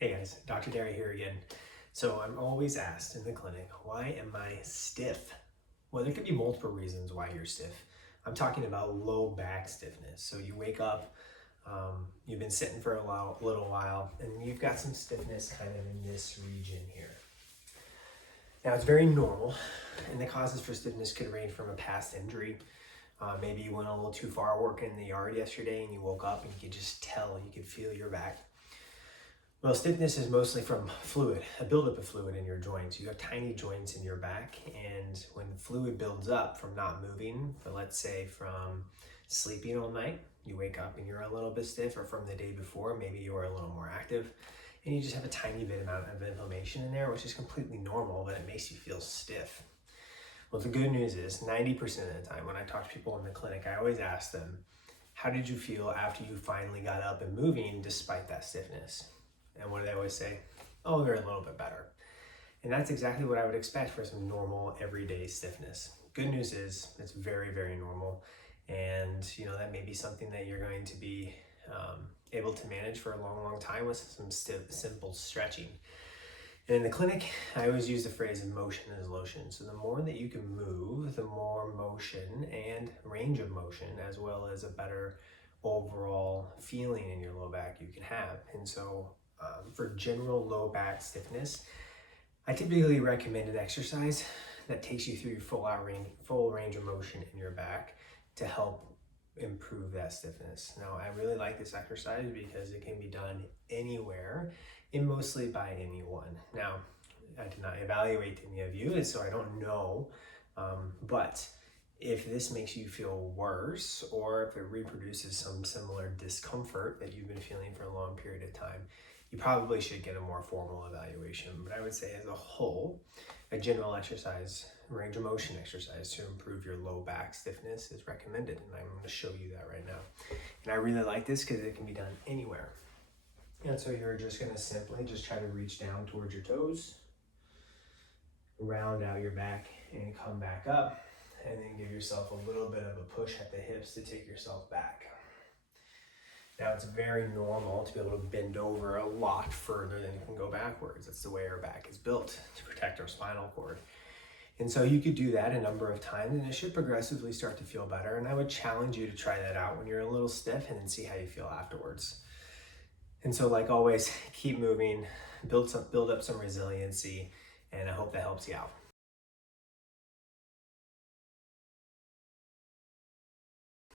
Hey guys, Dr. Derry here again. So I'm always asked in the clinic, why am I stiff? Well, there could be multiple reasons why you're stiff. I'm talking about low back stiffness. So you wake up, you've been sitting for a little while, and you've got some stiffness kind of in this region here. Now it's very normal, and the causes for stiffness could range from a past injury. Maybe you went a little too far working in the yard yesterday and you woke up and you could just tell, you could feel your back. Well, stiffness is mostly from fluid, a buildup of fluid in your joints. You have tiny joints in your back, and when fluid builds up from not moving, but let's say from sleeping all night, you wake up and you're a little bit stiff, or from the day before, maybe you were a little more active, and you just have a tiny bit amount of inflammation in there, which is completely normal, but it makes you feel stiff. Well, the good news is 90% of the time when I talk to people in the clinic, I always ask them, how did you feel after you finally got up and moving despite that stiffness? And what do they always say? Oh, they're a little bit better. And that's exactly what I would expect for some normal everyday stiffness. Good news is it's very, very normal. And that may be something that you're going to be able to manage for a long, long time with some simple stretching. And in the clinic, I always use the phrase motion is lotion. So the more that you can move, the more motion and range of motion, as well as a better overall feeling in your low back you can have. And so for general low back stiffness, I typically recommend an exercise that takes you through your full range of motion in your back to help improve that stiffness. Now, I really like this exercise because it can be done anywhere and mostly by anyone. Now, I did not evaluate any of you, so I don't know, but if this makes you feel worse, or if it reproduces some similar discomfort that you've been feeling for a long period of time, you probably should get a more formal evaluation. But I would say as a whole, a general exercise, range of motion exercise to improve your low back stiffness is recommended. And I'm going to show you that right now. And I really like this because it can be done anywhere. And so you're just going to simply just try to reach down towards your toes, round out your back and come back up, and then give yourself a little bit of a push at the hips to take yourself back. Now, it's very normal to be able to bend over a lot further than you can go backwards. That's the way our back is built to protect our spinal cord. And so you could do that a number of times and it should progressively start to feel better. And I would challenge you to try that out when you're a little stiff and then see how you feel afterwards. And so, like always, keep moving, build up some resiliency, and I hope that helps you out.